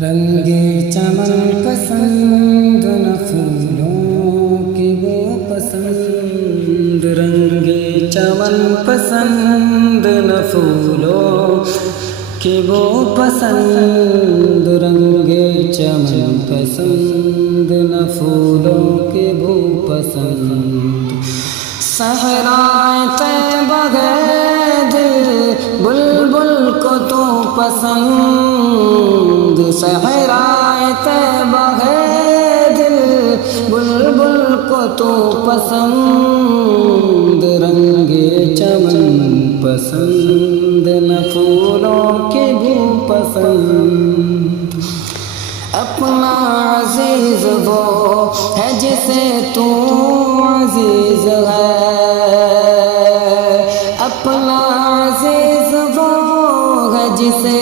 رنگے چمن پسند نہ پھولوں کی وہ پسند، رنگے چمن پسند نہ پھولوں کی وہ پسند، رنگے چمن پسند نہ پھولوں کی وہ پسند۔ صحرائے طیبہ ہے دل بلبل کو تو پسند، صحرائے طیبہ ہے دل بلبل کو تو پسند، رنگے چمن پسند نہ پھولوں کی بو پسند۔ اپنا عزیز وہ ہے جسے تو عزیز ہے، اپنا عزیز وہ ہے جسے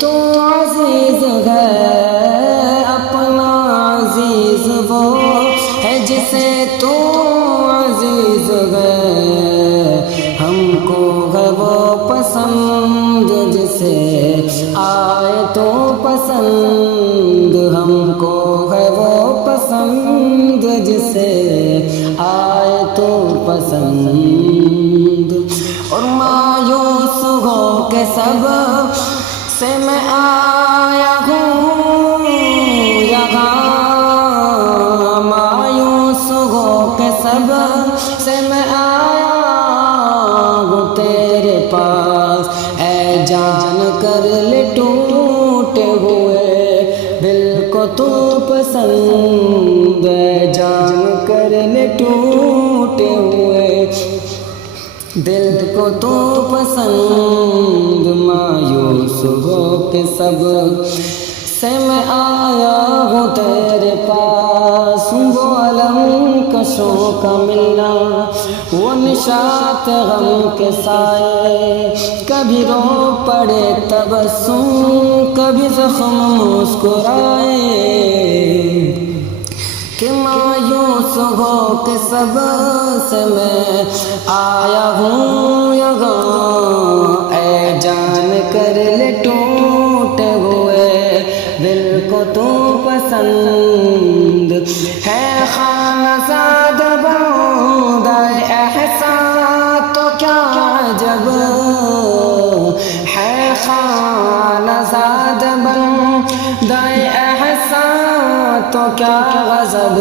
تو عزیز ہے، اپنا عزیز وہ ہے جسے تو عزیز ہے، ہم کو ہے وہ پسند جسے آئے تو پسند، ہم کو ہے وہ پسند جسے آئے تو پسند۔ اور مایوس ہو کے سب سے میں آیا ہوں یہاں، مایوس ہو کے سب سے میں آیا ہوں تیرے پاس، اے جان کر لے ٹوٹے ہوئے دل کو تو پسند، اے جان کر لے ٹوٹے ہوئے دل کو تو پسند۔ مایوس ہو کے سب سے میں آیا ہوں تیرے پاس، وہ علم کشوں کا ملنا، وہ نشاط غم کے سائے، کبھی رو پڑے تبسم کبھی زخم مسکرائے، کہ مایوس ہو کے سب سے میں آیا ہوں یہاں، اے جان کر لے ٹوٹے ہوئے دل کو تو پسند۔ ہے خانہ زاد بندہ احسان تو کیا عجب، ہے خانہ زاد بندہ احسان تو کیا غضب،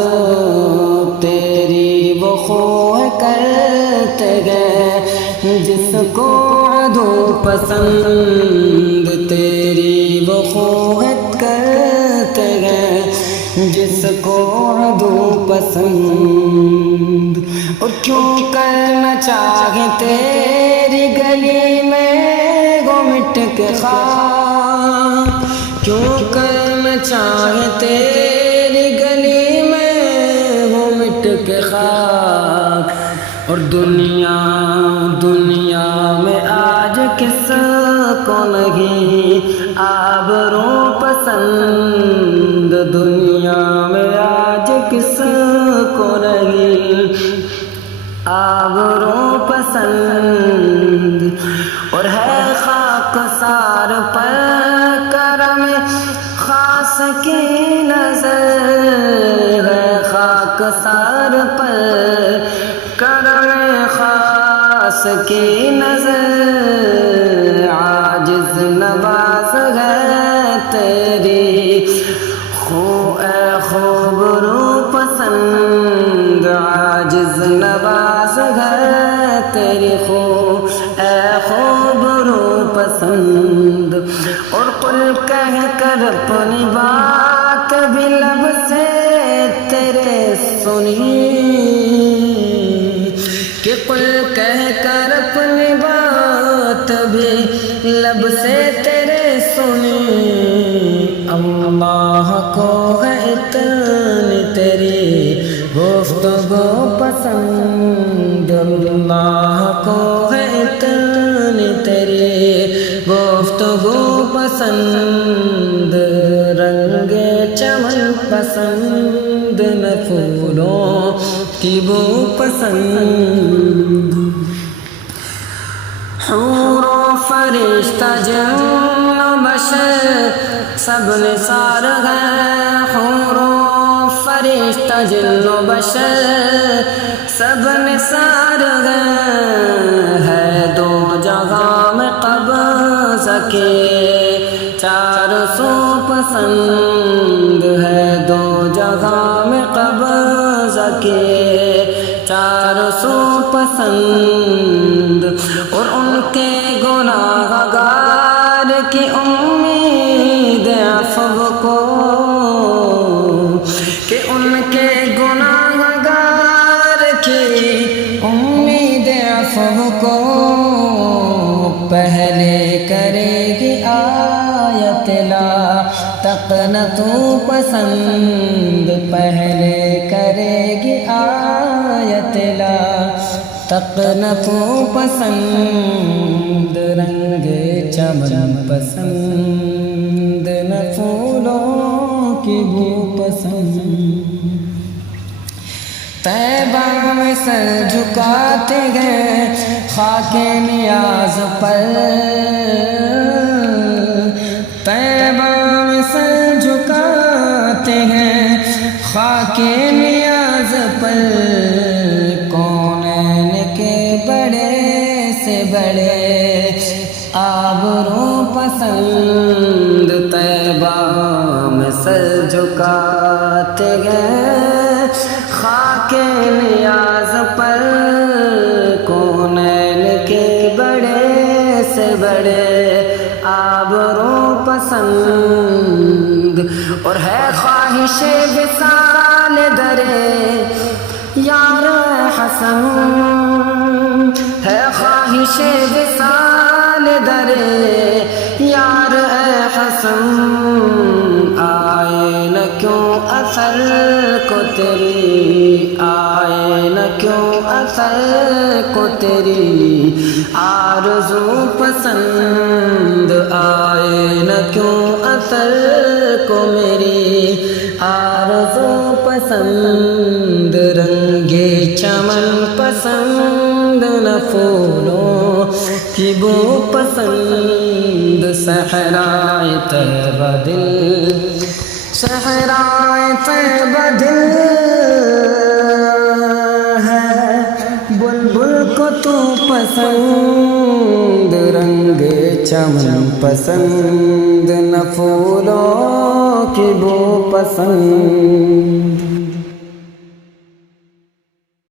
تیری وہ خواہ کرتے گئے جس کو عدو پسند، تیری وہ خواہ کرتے گئے جس کو عدو پسند۔ اور کیوں کرنا چاہے تیری گلی میں وہ مٹ کے خاک، کیوں کرنا چاہے تیری گلی میں وہ مٹ کے خاک، اور دنیا میں آج کس کو نہیں آبرو پسند، دنیا میں آج کس کو نہیں آبرو پسند۔ اور ہے خاک سار پر کرم خاص کی نظر، ہے خاک سار پر کرم خاص کی نظر، عاجز نواز ہے تیری اے خوبرو پسند، عاجز نواز ہے تیری اے خوبرو پسند۔ اور قل کہہ کر اپنی بات بھی لب سے تیرے سنی، کہ قل کہہ کر اپنی بات بھی لب سے تیرے سنی، اللہ کو ہے اتنی تیری گفتگو پسند، اللہ کو ہے اتنی تیری گفتگو پسند، رنگے چمن پسند نہ پھولوں کی بو پسند۔ حور و فرشتہ جن و بشر سب نثار ہیں، حور و فرشتہ جن و بشر سب نثار ہیں، ہے دو جہاں میں قبضہ کے چار سو پسند، ہے دو جہاں میں قبضہ کے چار سو پسند، اور ان کے گناہ گار کی امید عفو کو، کہ ان کے گناہ گار کی امید عفو کو پہلے کرے گی آیت لا تقنطوا پسند، پہلے کرے گی آیت لا تقنطوا پسند، رنگ چمن پسند نہ پھولوں کی بو پسند، طیبہ میں سر جھکاتے ہیں خاک نیاز پر، طیبہ میں سر جھکاتے ہیں خاک نیاز پر، کونین کے بڑے سے بڑے آبرو پسند، طیبہ میں سر جھکاتے ہیں خاک نیاز پر، کونین کے بڑے سے بڑے آبرو پسند، اور ہے خواہش وصال درے یار حسن، ہے خواہش وصال درے یار حسن، آئے نہ کیوں اثر کو تیری، آئے نہ کیوں اثر کو تیری آرزو پسند، آئے نہ کیوں اثر کو میری آرزو پسند، رنگے چمن پسند نہ پھولوں کی بو پسند، صحرائے طیبہ دل، صحرائے طیبہ دل ہے، بلبل کو تو پسند، رنگ چمن پسند نہ پھولوں کی بو پسند۔